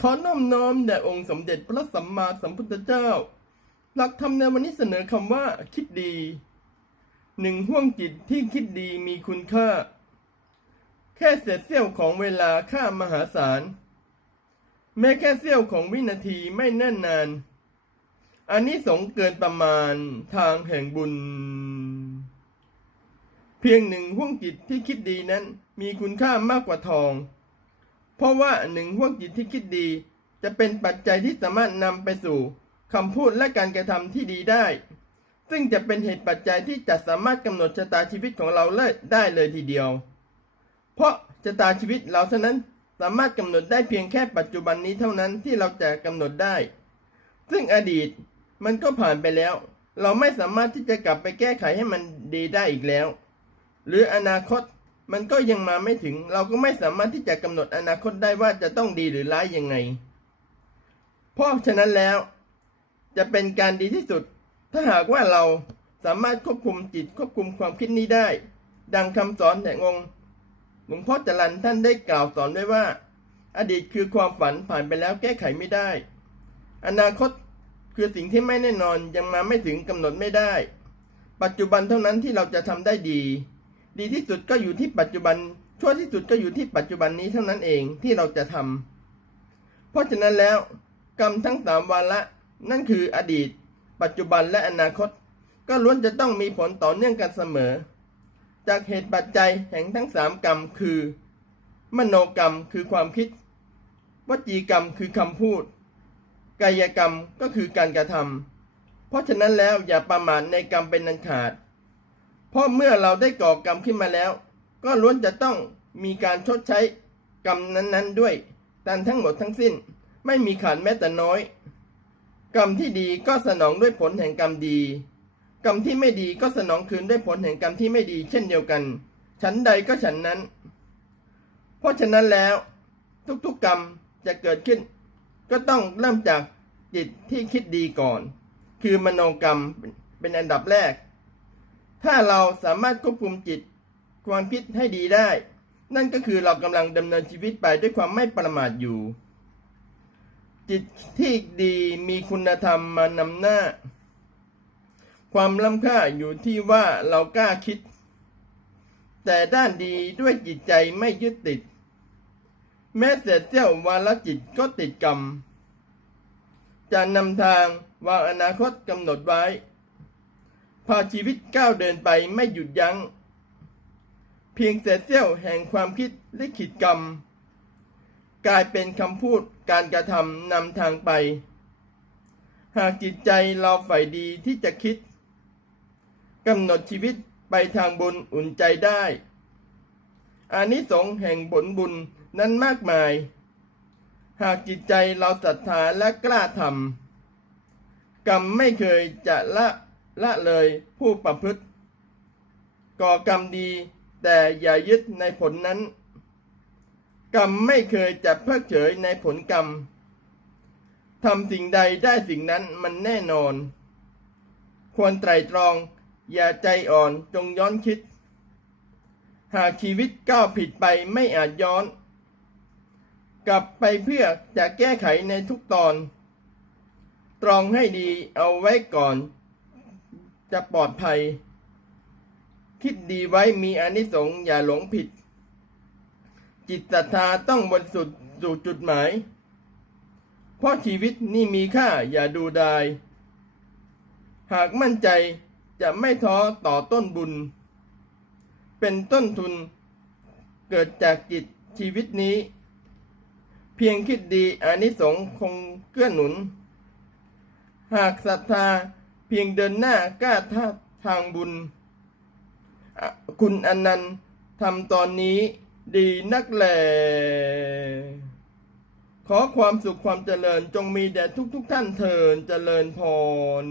ขอน้อมน้อมแด่องค์สมเด็จพระสัมมาสัมพุทธเจ้า หลักธรรมในวันนี้เสนอคำว่า คิดดีหนึ่งห่วงจิตที่คิดดีมีคุณค่า แค่เศษเสี้ยวของเวลาค่ามหาศาล แม้แค่เสี้ยวของวินาทีไม่แน่นนาน อันนี้สงเกินประมาณทางแห่งบุญ เพียงหนึ่งห่วงจิตที่คิดดีนั้นมีคุณค่ามากกว่าทอง เพราะว่าหนึ่งห่วงจิตที่คิดดี จะเป็นปัจจัยที่สามารถนำไปสู่คำพูดและการกระทำที่ดีได้ ซึ่งจะเป็นเหตุปัจจัยที่จะสามารถกำหนดชะตาชีวิตของเราเลยได้เลยทีเดียว เพราะชะตาชีวิตเราเท่านั้นสามารถกำหนดได้เพียงแค่ปัจจุบันนี้เท่านั้นที่เราจะกำหนดได้ ซึ่งอดีตมันก็ผ่านไปแล้ว เราไม่สามารถที่จะกลับไปแก้ไขให้มันดีได้อีกแล้ว หรืออนาคต มันก็ยังมาไม่ถึง เราก็ไม่สามารถที่จะกำหนดอนาคตได้ว่าจะต้องดีหรือร้ายยังไง เพราะฉะนั้นแล้ว จะเป็นการดีที่สุด ถ้าหากว่าเราสามารถควบคุมจิตควบคุมความคิดนี้ได้ ดังคำสอนแห่งองค์หลวงพ่อจรันท่านได้กล่าวสอนไว้ว่า อดีตคือความฝันผ่านไปแล้วแก้ไขไม่ได้ อนาคตคือสิ่งที่ไม่แน่นอนยังมาไม่ถึงกำหนดไม่ได้ ปัจจุบันเท่านั้นที่เราจะทำได้ดี ดีที่สุดก็อยู่ที่ปัจจุบัน ชั่วที่สุดก็อยู่ที่ปัจจุบันนี้เท่านั้นเองที่เราจะทำเพราะฉะนั้นแล้ว กรรมทั้งสามวาระนั่นคืออดีต ปัจจุบันและอนาคต ก็ล้วนจะต้องมีผลต่อเนื่องกันเสมอ จากเหตุปัจจัยแห่งทั้งสามกรรมคือ มโนกรรมคือความคิด วจีกรรมคือคำพูด กายกรรมก็คือการกระทำเพราะฉะนั้นแล้วอย่าประมาทในกรรมเป็นอันขาด เพราะเมื่อเราได้ก่อกรรมขึ้นมาแล้ว ก็ล้วนจะต้องมีการชดใช้กรรมนั้นๆด้วยตันทั้งหมดทั้งสิ้น ไม่มีขาดแม้แต่น้อย กรรมที่ดีก็สนองด้วยผลแห่งกรรมดี กรรมที่ไม่ดีก็สนองคืนด้วยผลแห่งกรรมที่ไม่ดี เช่นเดียวกัน ฉันใดก็ฉันนั้น เพราะฉะนั้นแล้วทุกๆกรรมจะเกิดขึ้น ก็ต้องเริ่มจากจิตที่คิดดีก่อน คือมโนกรรมเป็นอันดับแรก ถ้าเราสามารถควบคุมจิตความคิดให้ดีได้ นั่นก็คือเรากำลังดำเนินชีวิตไปด้วยความไม่ประมาทอยู่ จิตที่ดีมีคุณธรรมมานำหน้า ความล้ำค่าอยู่ที่ว่าเรากล้าคิด แต่ด้านดีด้วยจิตใจไม่ยึดติด แม้เสี้ยววาลจิตก็ติดกรรมจะนำทางวางอนาคตกำหนดไว้ พาชีวิตก้าวเดินไปไม่หยุดยัง้ง เพียงแต่เสี้ยวแห่งความคิดลิขิตกรรม กลายเป็นคำพูดการกระทำนำทางไป หากจิตใจเราใฝ่ดีที่จะคิดกำหนดชีวิตไปทางบุญอุ่นใจได้อานิสงส์แห่งผลบุญนั้นมากมาย หากจิตใจเราศรัทธาและกล้าทำกรรมไม่เคยจะละ ละเลยผู้ประพฤติ ก่อกรรมดีแต่อย่ายึดในผลนั้น กรรมไม่เคยจะเพิกเฉยในผลกรรมทำสิ่งใดได้สิ่งนั้นมันแน่นอน ควรไตรตรองอย่าใจอ่อนจงย้อนคิด หากชีวิตก้าวผิดไปไม่อาจย้อน กลับไปเพื่อจะแก้ไขในทุกตอน ตรองให้ดีเอาไว้ก่อน จะปลอดภัย คิดดีไว้มีอนิสงส์อย่าหลงผิด จิตศรัทธาต้องบริสุทธิ์สู่จุดหมาย เพราะชีวิตนี่มีค่าอย่าดูดาย หากมั่นใจจะไม่ท้อต่อต้นบุญ เป็นต้นทุนเกิดจากจิตชีวิตนี้ เพียงคิดดีอานิสงส์คงเกื้อหนุน หากศรัทธา เพียงเดินหน้ากล้าท่าทางบุญ คุณอนันต์ทำตอนนี้ดีนักแหลขอความสุขความเจริญจงมีแด่ทุกๆทท่านเถินเจริญพร